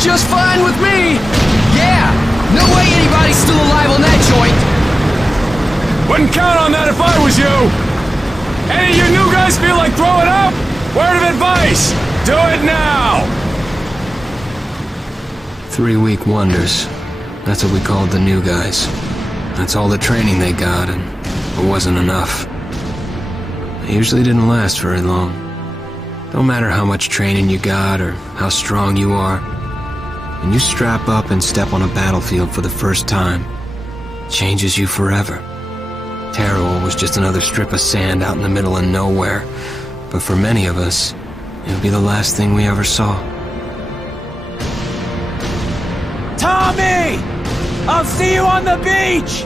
Looks just fine with me. Yeah, no way anybody's still alive on that joint. Wouldn't count on that if I was you. Any of you new guys feel like throwing up? Word of advice, do it now. 3-week wonders. That's what we called the new guys. That's all the training they got, and it wasn't enough. It usually didn't last very long. Don't matter how much training you got or how strong you are. When you strap up and step on a battlefield for the first time, it changes you forever. Terror was just another strip of sand out in the middle of nowhere, but for many of us, it would be the last thing we ever saw. Tommy! I'll see you on the beach!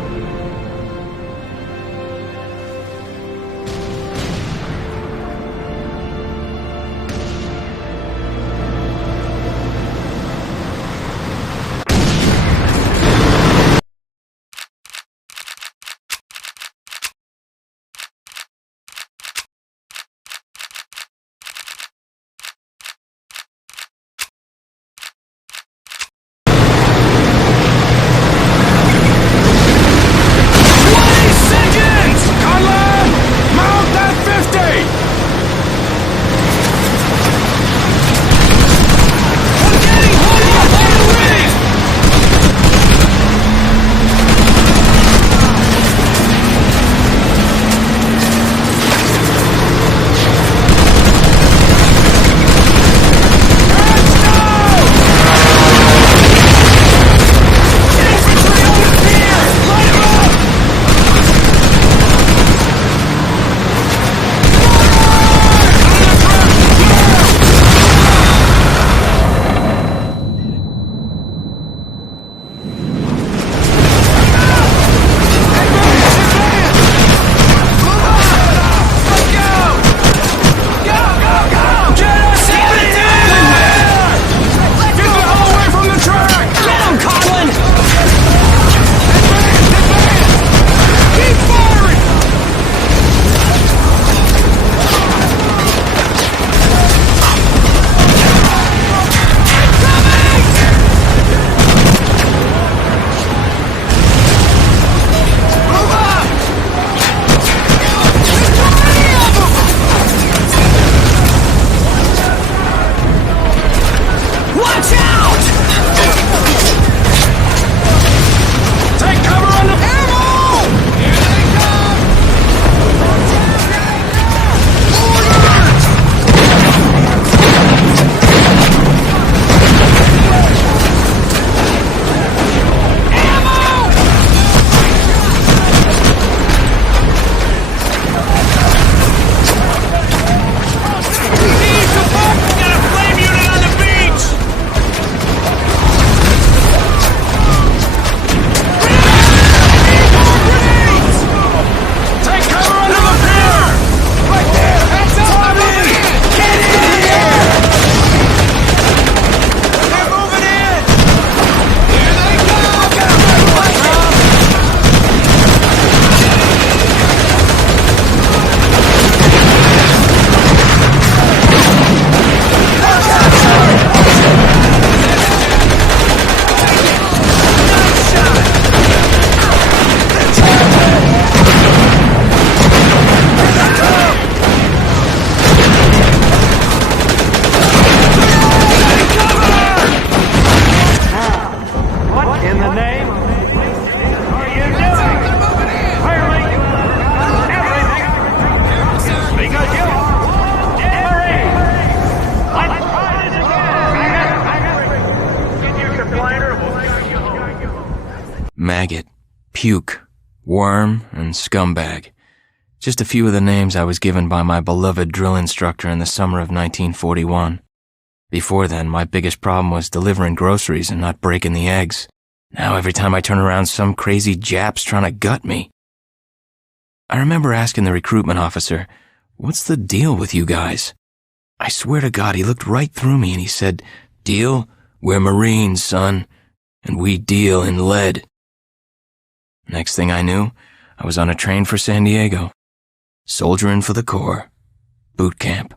Maggot, puke, worm, and scumbag. Just a few of the names I was given by my beloved drill instructor in the summer of 1941. Before then, my biggest problem was delivering groceries and not breaking the eggs. Now every time I turn around, some crazy Jap's trying to gut me. I remember asking the recruitment officer, "What's the deal with you guys?" I swear to God, he looked right through me and he said, "Deal? We're Marines, son, and we deal in lead." Next thing I knew, I was on a train for San Diego. Soldiering for the Corps. Boot camp.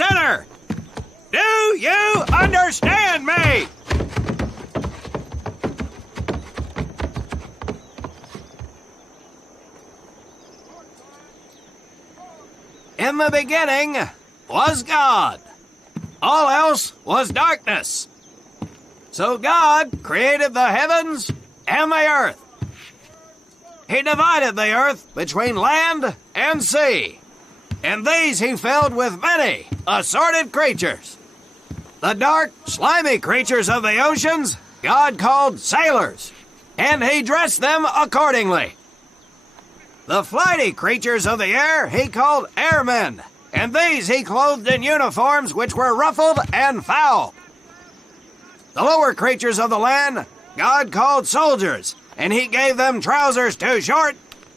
center! Do you understand me? In the beginning was God. All else was darkness. So God created the heavens and the earth. He divided the earth between land and sea, and these he filled with many assorted creatures. The dark, slimy creatures of the oceans God called sailors, and he dressed them accordingly. The flighty creatures of the air he called airmen, and these he clothed in uniforms which were ruffled and foul. The lower creatures of the land God called soldiers, and he gave them trousers too short,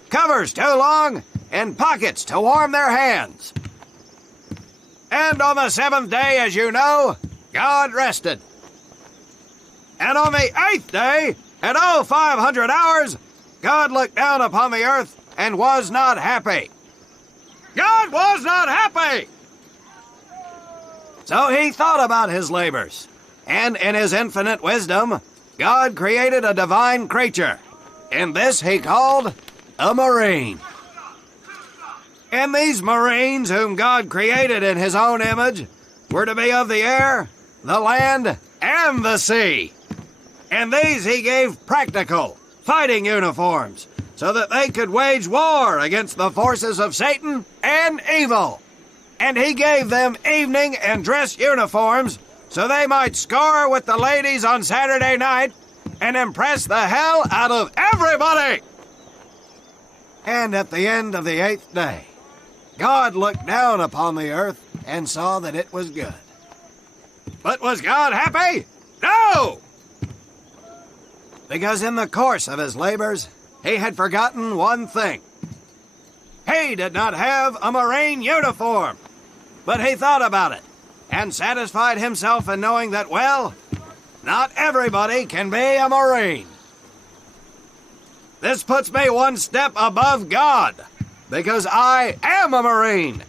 covers too long, and pockets to warm their hands. And on the seventh day, as you know, God rested. And on the eighth day, at 0500 hours, God looked down upon the earth and was not happy. God was not happy! So he thought about his labors, and in his infinite wisdom, God created a divine creature, and this he called a marine. And these marines, whom God created in his own image, were to be of the air, the land, and the sea. And these he gave practical, fighting uniforms, so that they could wage war against the forces of Satan and evil. And he gave them evening and dress uniforms, so they might score with the ladies on Saturday night and impress the hell out of everybody. And at the end of the eighth day, God looked down upon the earth and saw that it was good. But was God happy? No! Because in the course of his labors, he had forgotten one thing. He did not have a marine uniform, but he thought about it and satisfied himself in knowing that, well, not everybody can be a marine. This puts me one step above God, because I am a marine.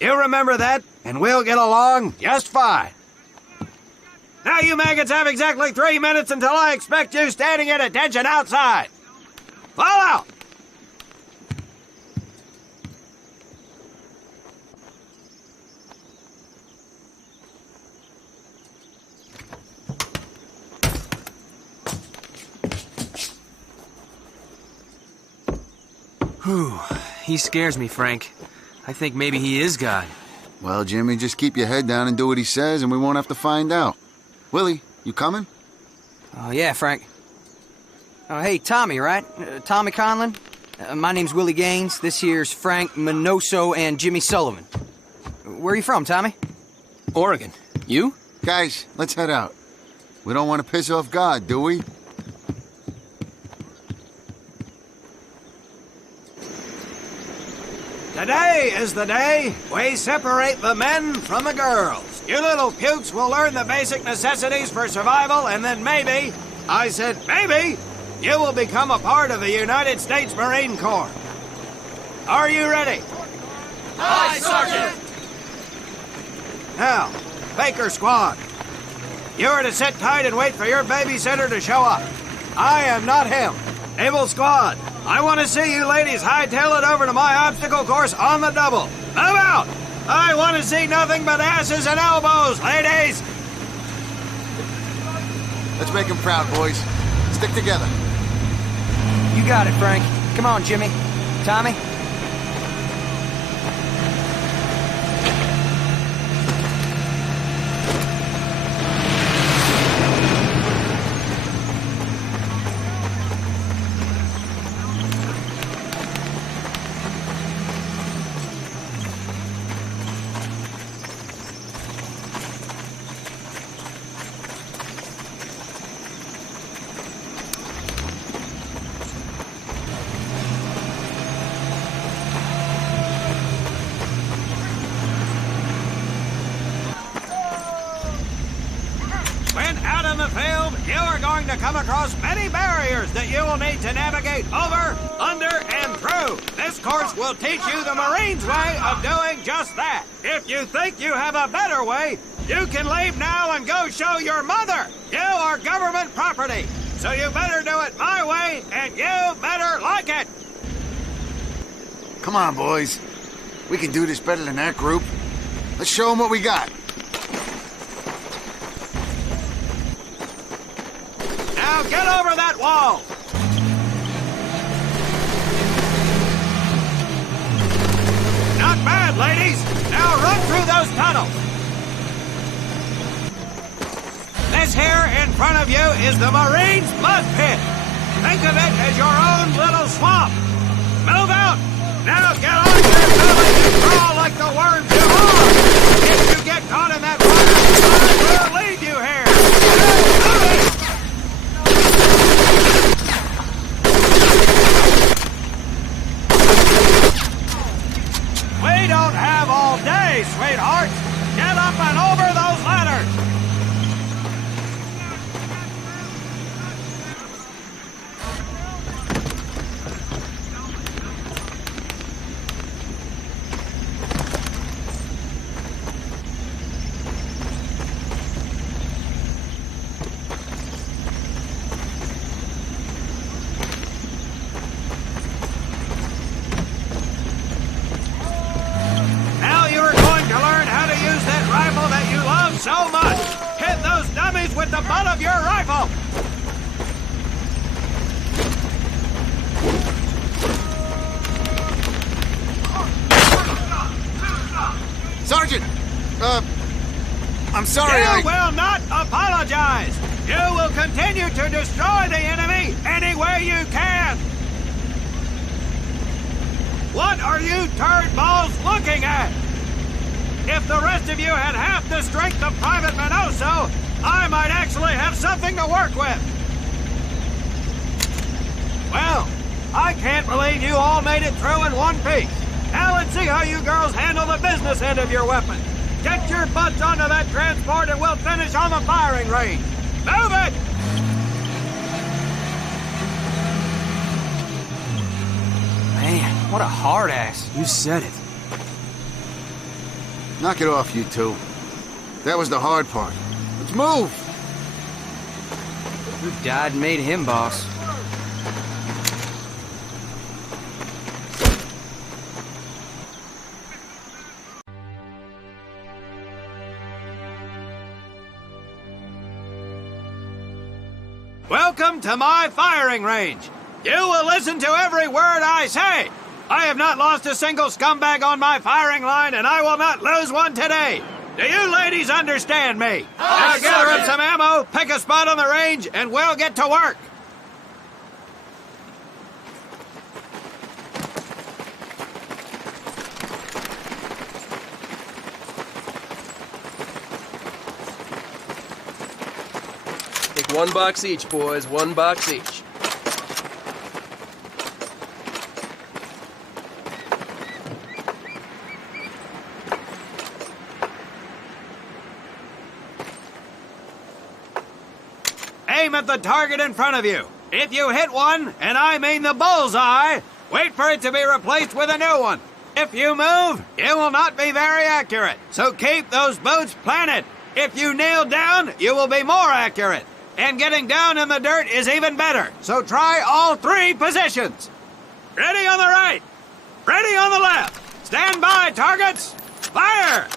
You remember that, and we'll get along just fine. Now you maggots have exactly 3 minutes until I expect you standing at attention outside. Fall out! Whew. He scares me, Frank. I think maybe he is God. Well, Jimmy, just keep your head down and do what he says, and we won't have to find out. Willie, you coming? Oh, yeah, Frank. Oh, hey, Tommy, right? Tommy Conlon? My name's Willie Gaines. This here's Frank Minoso and Jimmy Sullivan. Where are you from, Tommy? Oregon. You? Guys, let's head out. We don't want to piss off God, do we? Today is the day we separate the men from the girls. You little pukes will learn the basic necessities for survival, and then maybe, I said maybe, you will become a part of the United States Marine Corps. Are you ready? Aye, Sergeant! Now, Baker Squad, you are to sit tight and wait for your babysitter to show up. I am not him. Naval Squad, I want to see you ladies hightail it over to my obstacle course on the double. Move out! I want to see nothing but asses and elbows, ladies! Let's make him proud, boys. Stick together. You got it, Frank. Come on, Jimmy. Tommy? the field, you are going to come across many barriers that you will need to navigate over, under, and through. This course will teach you the Marines' way of doing just that. If you think you have a better way, you can leave now and go show your mother. You are government property, so you better do it my way, and you better like it. Come on, boys. We can do this better than that group. Let's show them what we got. Now get over that wall. Not bad, ladies. Now run through those tunnels. This here in front of you is the Marines' mud pit. Think of it as your own little swamp. Move out. Now get on your belly and crawl like the worms you are. If you get caught in that water, I will leave you here. Now move it. We don't have all day, sweetheart. Get up and over those ladders. So much! Hit those dummies with the butt of your rifle! Sergeant! I'm sorry, You will not apologize! You will continue to destroy the enemy any way you can! What are you turd balls looking at? If the rest of you had half the strength of Private Minoso, I might actually have something to work with. Well, I can't believe you all made it through in one piece. Now let's see how you girls handle the business end of your weapon. Get your butts onto that transport and we'll finish on the firing range. Move it! Man, what a hard ass. You said it. Knock it off, you two. That was the hard part. Let's move! Who died and made him boss? Welcome to my firing range. You will listen to every word I say. I have not lost a single scumbag on my firing line, and I will not lose one today. Do you ladies understand me? Now gather up some ammo, pick a spot on the range, and we'll get to work. Take 1 box each, boys. 1 box each. Aim at the target in front of you. If you hit one, and I mean the bullseye, wait for it to be replaced with a new one. If you move, it will not be very accurate, so keep those boots planted. If you kneel down, you will be more accurate. And getting down in the dirt is even better, so try all 3 positions. Ready on the right. Ready on the left. Stand by, targets. Fire!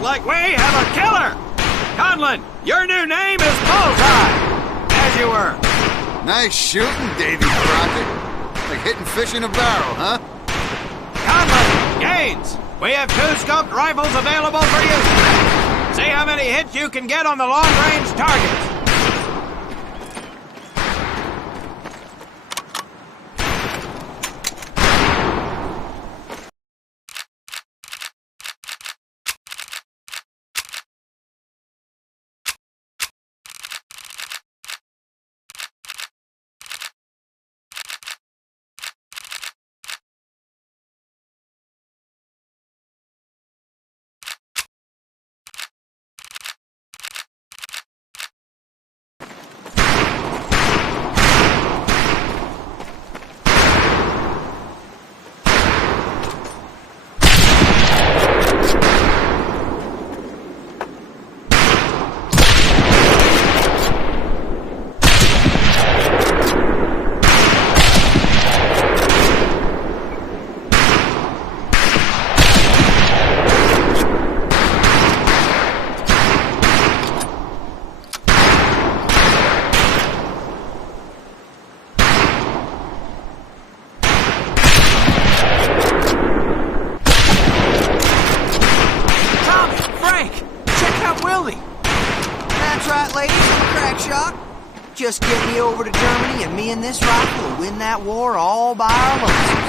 Like we have a killer! Conlon, your new name is Bullseye! As you were. Nice shooting, Davy Crockett. fish in a barrel, huh? Conlon, Gaines, we have 2 scoped rifles available for use today. See how many hits you can get on the long-range targets. Just get me over to Germany and me and this rifle will win that war all by our lonesome.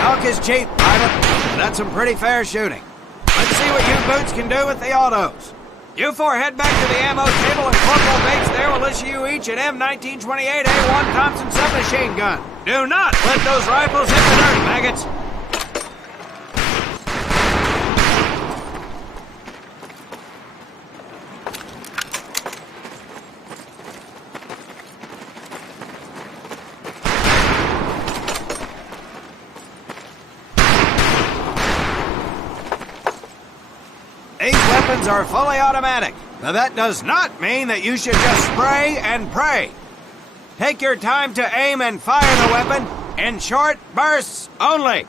Talk is cheap, Private. That's some pretty fair shooting. Let's see what you boots can do with the autos. You 4 head back to the ammo table and Corporal Bates there will issue you each an M1928A1 Thompson submachine gun. Do not let those rifles hit the dirt, maggots. Weapons are fully automatic, but that does not mean that you should just spray and pray. Take your time to aim and fire the weapon in short bursts only.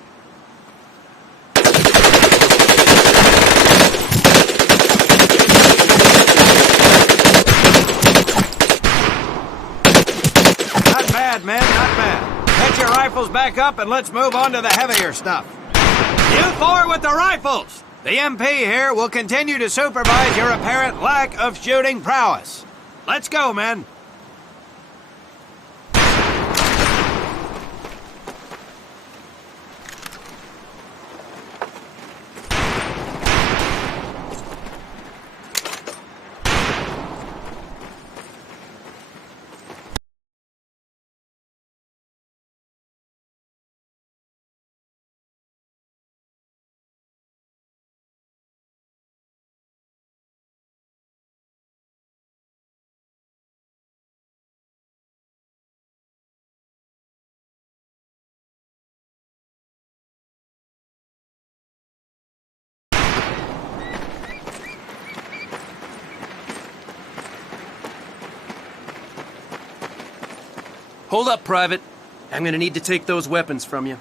Not bad, men, not bad. Get your rifles back up and let's move on to the heavier stuff. You 4 with the rifles! The MP here will continue to supervise your apparent lack of shooting prowess. Let's go, men. Hold up, Private. I'm gonna need to take those weapons from you.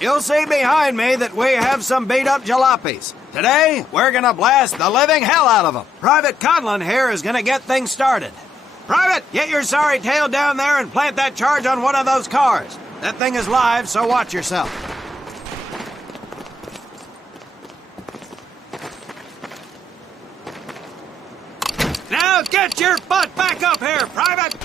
You'll see behind me that we have some beat-up jalopies. Today, we're gonna blast the living hell out of them. Private Conlon here is gonna get things started. Private, get your sorry tail down there and plant that charge on one of those cars. That thing is live, so watch yourself. Now get your butt back up here, Private!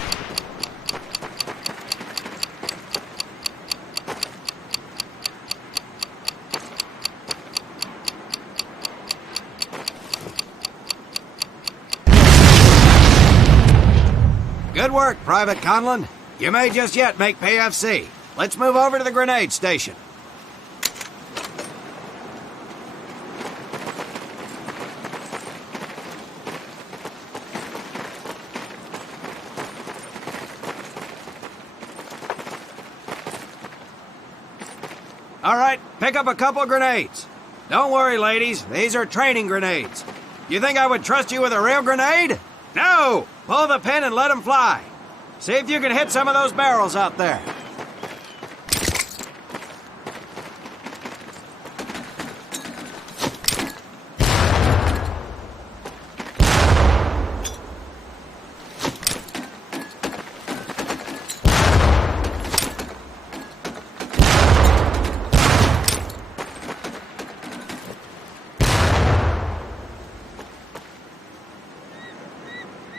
Good work, Private Conlon. You may just yet make PFC. Let's move over to the grenade station. All right, pick up a couple grenades. Don't worry, ladies. These are training grenades. You think I would trust you with a real grenade? No! Pull the pin and let them fly. See if you can hit some of those barrels out there.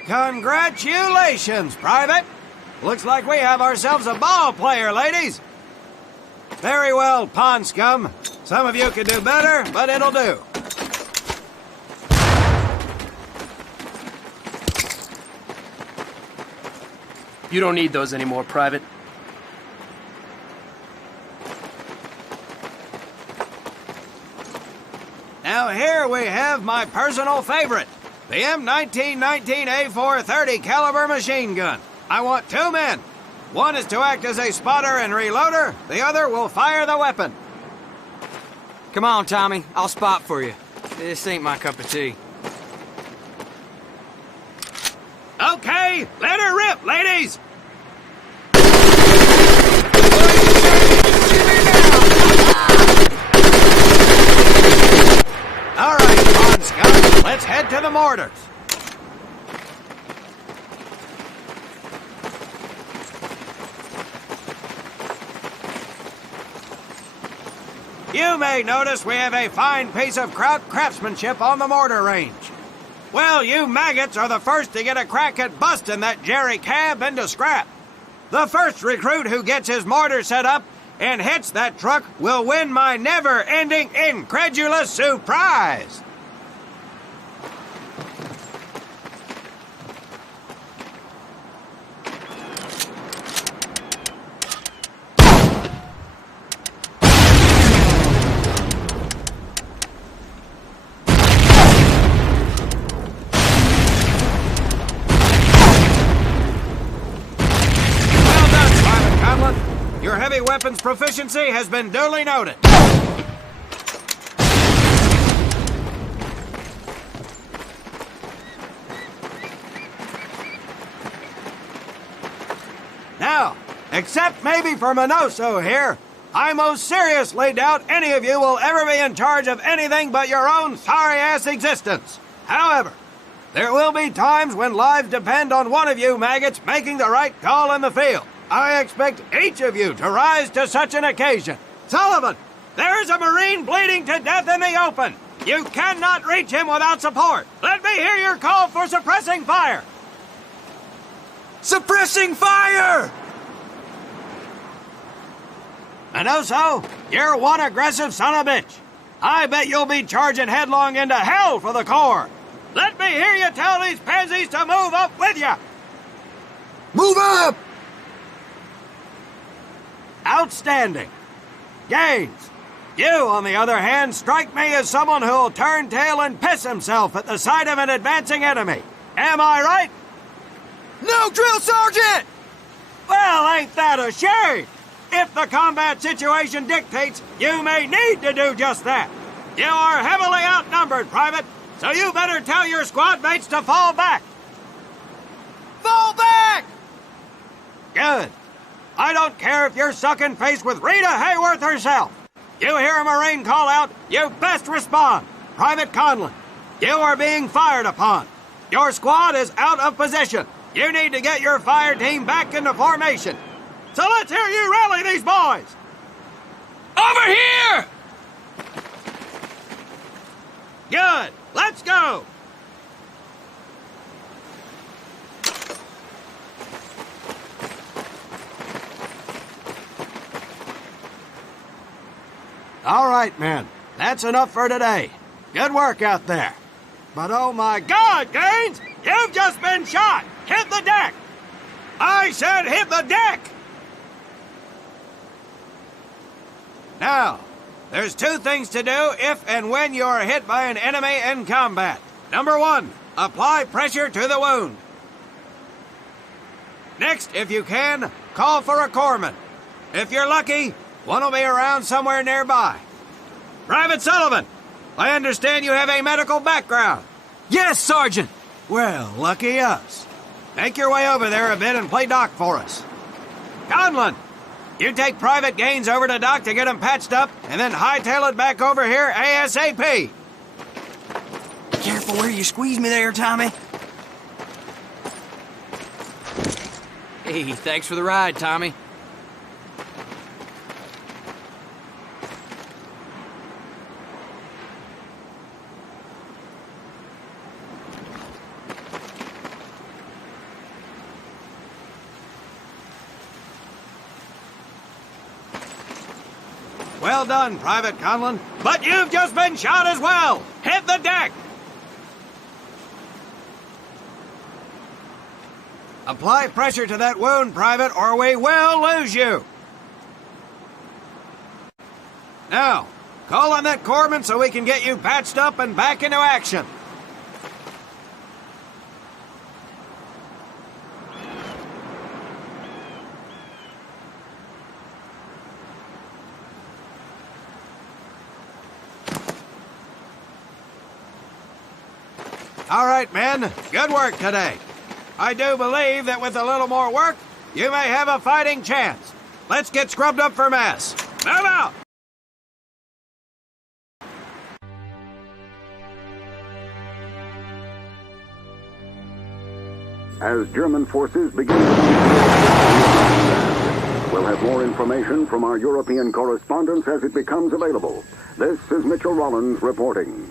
Congratulations, Private! Looks like we have ourselves a ball player, ladies! Very well, pond scum. Some of you can do better, but it'll do. You don't need those anymore, Private. Now here we have my personal favorite, the M1919A430 caliber machine gun. I want 2 men. One is to act as a spotter and reloader. The other will fire the weapon. Come on, Tommy. I'll spot for you. This ain't my cup of tea. Okay, let her rip, ladies! All right, pond scum, let's head to the mortars. You may notice we have a fine piece of craftsmanship on the mortar range. Well, you maggots are the first to get a crack at busting that jerry cab into scrap. The first recruit who gets his mortar set up and hits that truck will win my never-ending incredulous surprise. Your heavy weapons proficiency has been duly noted. Now, except maybe for Minoso here, I most seriously doubt any of you will ever be in charge of anything but your own sorry-ass existence. However, there will be times when lives depend on one of you maggots making the right call in the field. I expect each of you to rise to such an occasion. Sullivan, there is a Marine bleeding to death in the open. You cannot reach him without support. Let me hear your call for suppressing fire. Suppressing fire! Minoso, you're one aggressive son of a bitch. I bet you'll be charging headlong into hell for the Corps. Let me hear you tell these pansies to move up with you. Move up! Outstanding. Gaines, you, on the other hand, strike me as someone who'll turn tail and piss himself at the sight of an advancing enemy. Am I right? No, Drill Sergeant! Well, ain't that a shame? If the combat situation dictates, you may need to do just that. You are heavily outnumbered, Private, so you better tell your squad mates to fall back. Fall back! Good. I don't care if you're sucking face with Rita Hayworth herself. You hear a Marine call out, you best respond. Private Conlon, you are being fired upon. Your squad is out of position. You need to get your fire team back into formation. So let's hear you rally these boys. Over here! Good. Let's go. All right, men. That's enough for today. Good work out there. But oh my God, Gaines! You've just been shot! Hit the deck! I said hit the deck! Now, there's 2 things to do if and when you are hit by an enemy in combat. Number 1, apply pressure to the wound. Next, if you can, call for a corpsman. If you're lucky, one will be around somewhere nearby. Private Sullivan, I understand you have a medical background. Yes, Sergeant! Well, lucky us. Make your way over there a bit and play doc for us. Conlon, you take Private Gaines over to doc to get him patched up, and then hightail it back over here ASAP. Careful where you squeeze me there, Tommy. Hey, thanks for the ride, Tommy. Well done, Private Conlon. But you've just been shot as well! Hit the deck! Apply pressure to that wound, Private, or we will lose you! Now, call on that corpsman so we can get you patched up and back into action. All right, men. Good work today. I do believe that with a little more work, you may have a fighting chance. Let's get scrubbed up for mass. Move out! As German forces begin to... We'll have more information from our European correspondents as it becomes available. This is Mitchell Rollins reporting.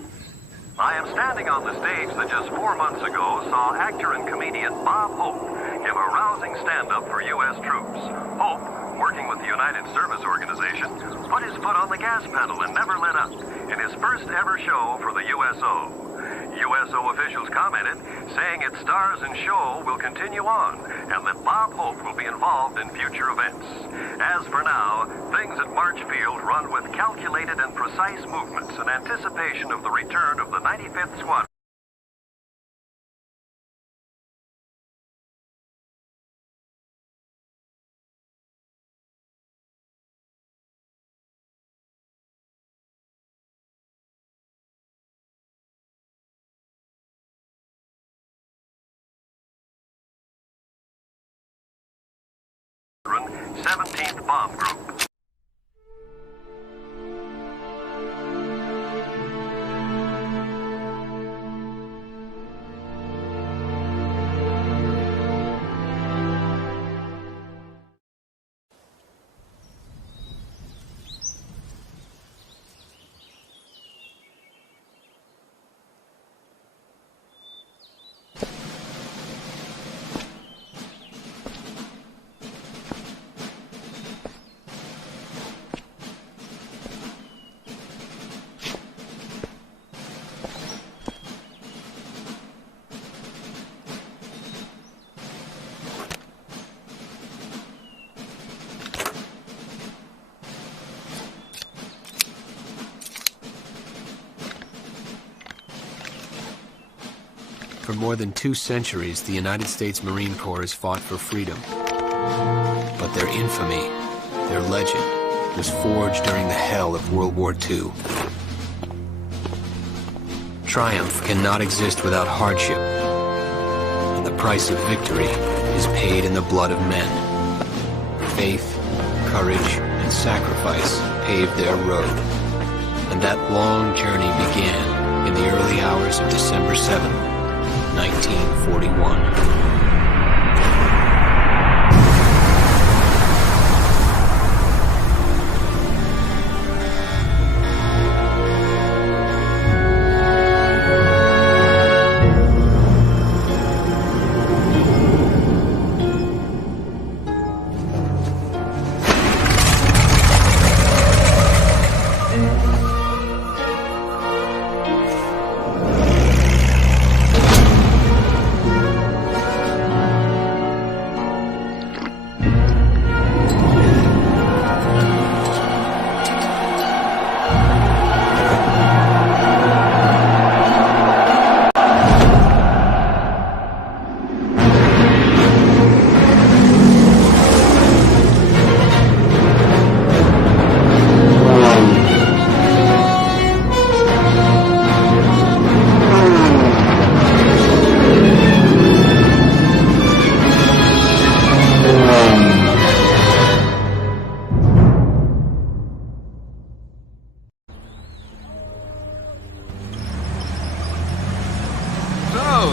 I am standing on the stage that just 4 months ago saw actor and comedian Bob Hope give a rousing stand-up for U.S. troops. Hope, working with the United Service Organization, put his foot on the gas pedal and never let up in his first ever show for the USO. USO officials commented, saying its stars and show will continue on, and that Bob Hope will be involved in future events. As for now, things at March Field run with calculated and precise movements in anticipation of the return of the 95th Squadron. th Bomb Group. For more than 2 centuries, the United States Marine Corps has fought for freedom. But their infamy, their legend, was forged during the hell of World War II. Triumph cannot exist without hardship, and the price of victory is paid in the blood of men. Faith, courage, and sacrifice paved their road, and that long journey began in the early hours of December 7th, 1941.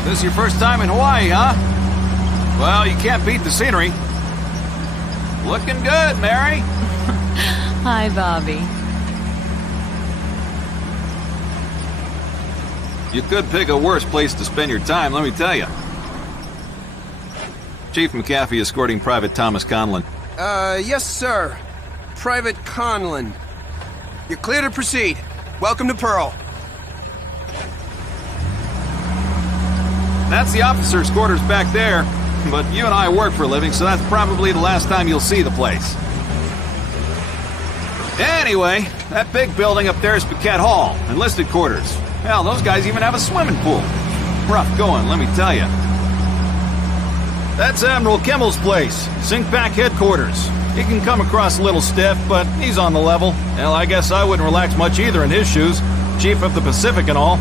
This is your first time in Hawaii, huh? Well, you can't beat the scenery. Looking good, Mary. Hi, Bobby. You could pick a worse place to spend your time, let me tell you. Chief McAfee escorting Private Thomas Conlon. Yes, sir. Private Conlon. You're clear to proceed. Welcome to Pearl. That's the officers' quarters back there. But you and I work for a living, so that's probably the last time you'll see the place. Anyway, that big building up there is Paquette Hall, enlisted quarters. Hell, those guys even have a swimming pool. Rough going, let me tell you. That's Admiral Kimmel's place, SINCPAC headquarters. He can come across a little stiff, but he's on the level. Hell, I guess I wouldn't relax much either in his shoes. Chief of the Pacific and all.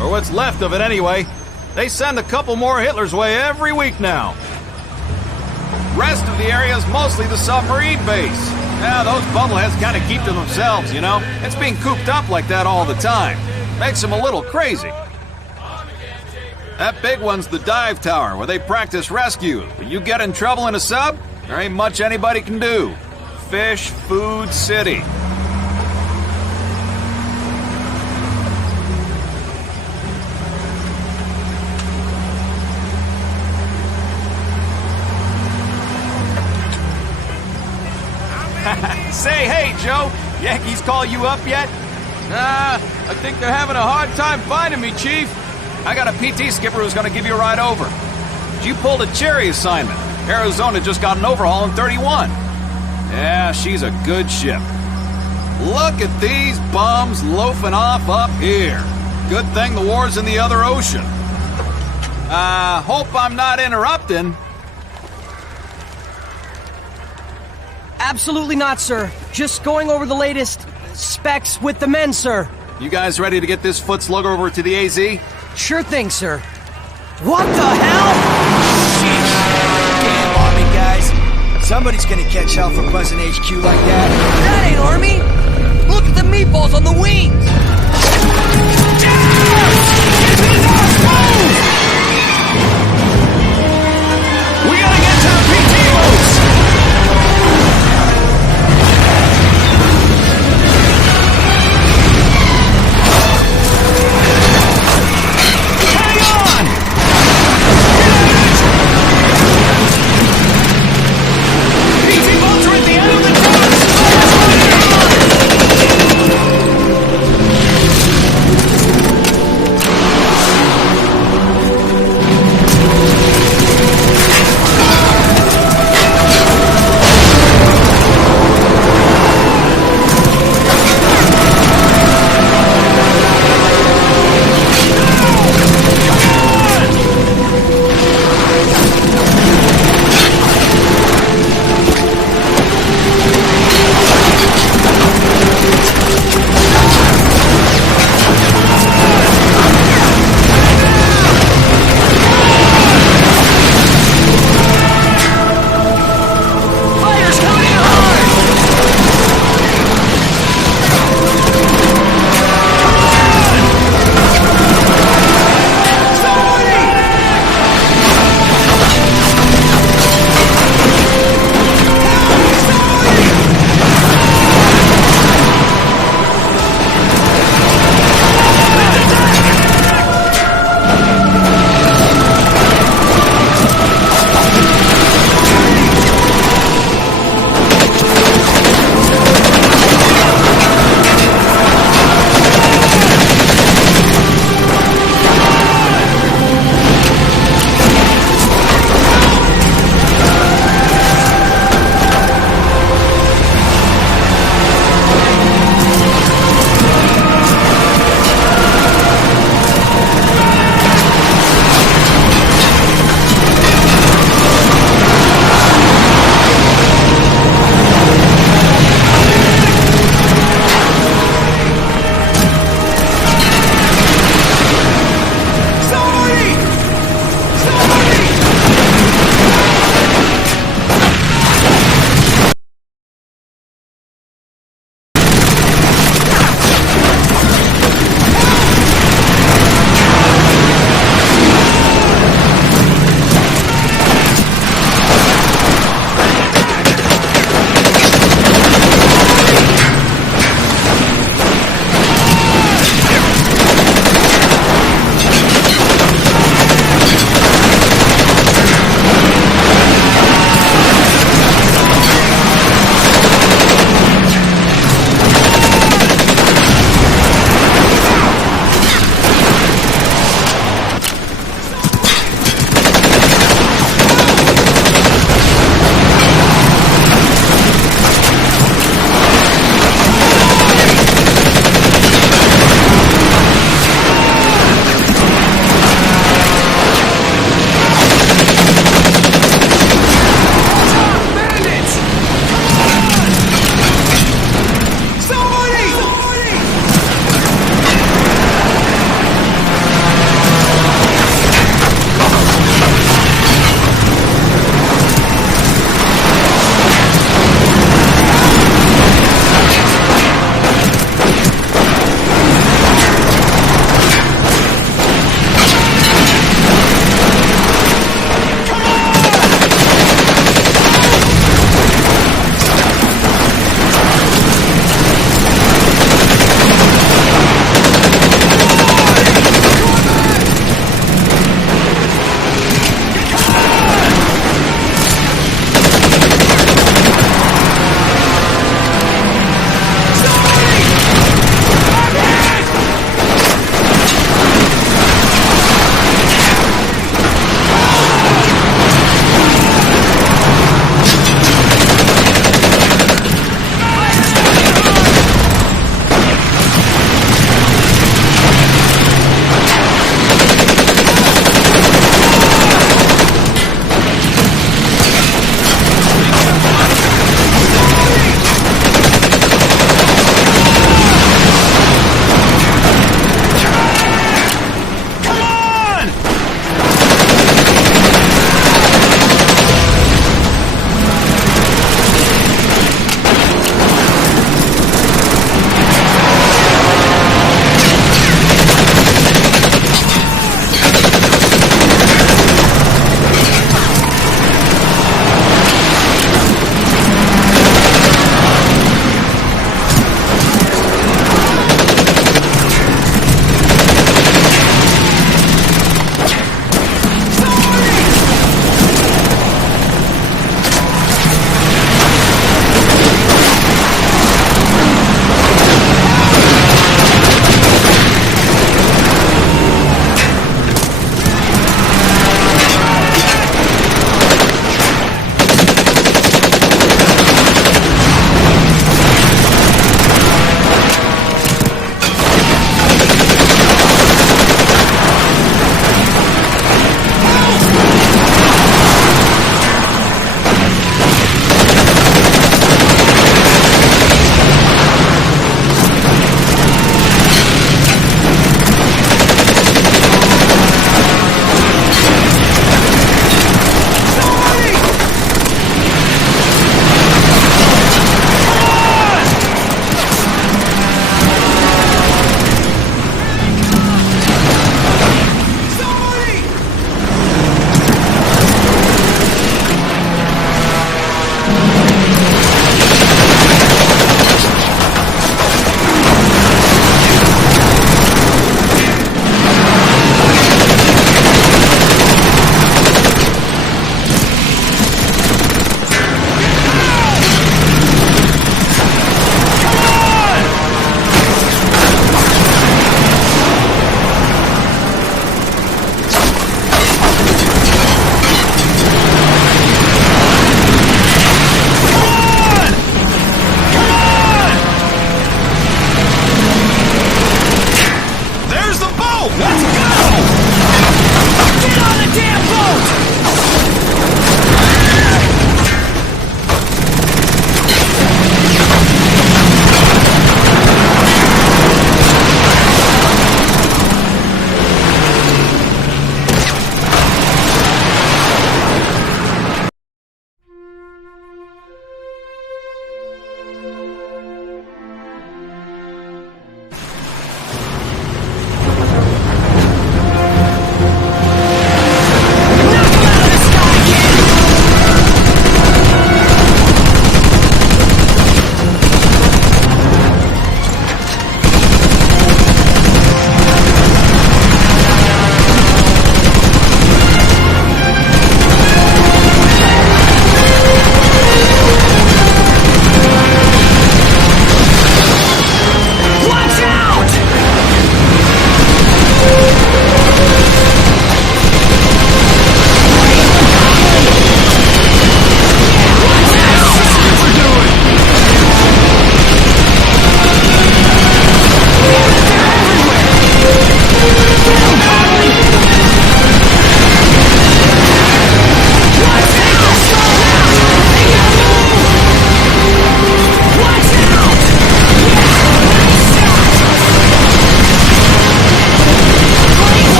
Or what's left of it anyway. They send a couple more Hitler's way every week now. Rest of the area is mostly the submarine base. Yeah, those bubbleheads kind of keep to themselves, you know? It's being cooped up like that all the time. Makes them a little crazy. That big one's the dive tower, where they practice rescue. When you get in trouble in a sub, there ain't much anybody can do. Fish, food, city. Say, hey, Joe, Yankees call you up yet? Nah, I think they're having a hard time finding me, Chief. I got a PT skipper who's gonna give you a ride over. You pulled a Cherry assignment. Arizona just got an overhaul in 31. Yeah, she's a good ship. Look at these bums loafing off up here. Good thing the war's in the other ocean. Hope I'm not interrupting. Absolutely not, sir. Just going over the latest specs with the men, sir. You guys ready to get this foot slug over to the AZ? Sure thing, sir. What the hell? Sheesh. Damn Army guys. Somebody's gonna catch hell for buzzing HQ like that. That ain't Army! Look at the meatballs on the wings! We gotta get to the PT boats!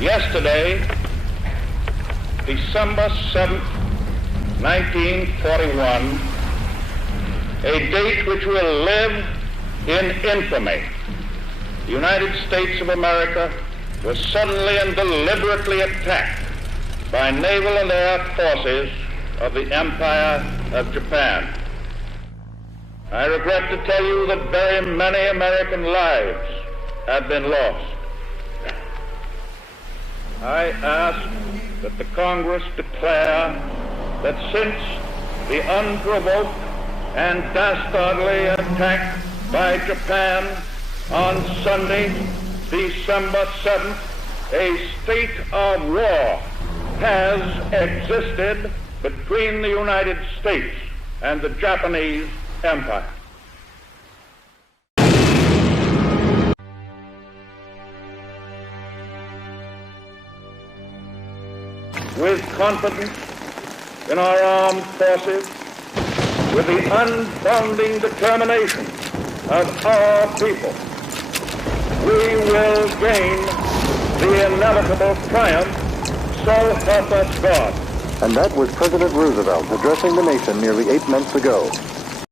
Yesterday, December 7th, 1941, a date which will live in infamy, the United States of America was suddenly and deliberately attacked by naval and air forces of the Empire of Japan. I regret to tell you that very many American lives have been lost. I ask that the Congress declare that since the unprovoked and dastardly attack by Japan on Sunday, December 7th, a state of war has existed between the United States and the Japanese Empire. With confidence in our armed forces, with the unbounding determination of our people, we will gain the inevitable triumph, so help us God. And that was President Roosevelt addressing the nation nearly 8 months ago.